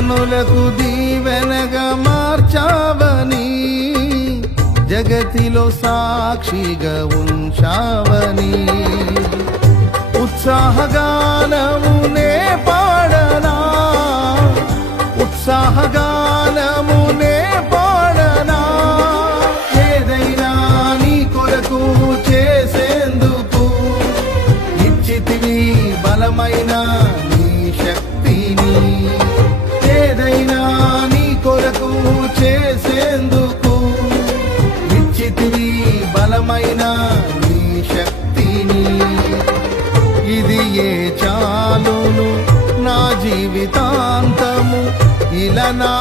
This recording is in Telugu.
జనులకు దీవెనగా మార్చావని జగతిలో సాక్షిగా ఉంచావని ఉత్సాహగానమునే పాడనా ఉత్సాహగానమునే పాడనా ఏదైనా నీ కొరకు చేసేందుకు ఇచ్చితివి బలమైన నీ శక్తిని ఏదైనా నీ కొరకు చేసేందుకు ఇచ్చితివి బలమైన నీ శక్తిని ఇది ఏ చాలును నా జీవితాంతము ఇలా నా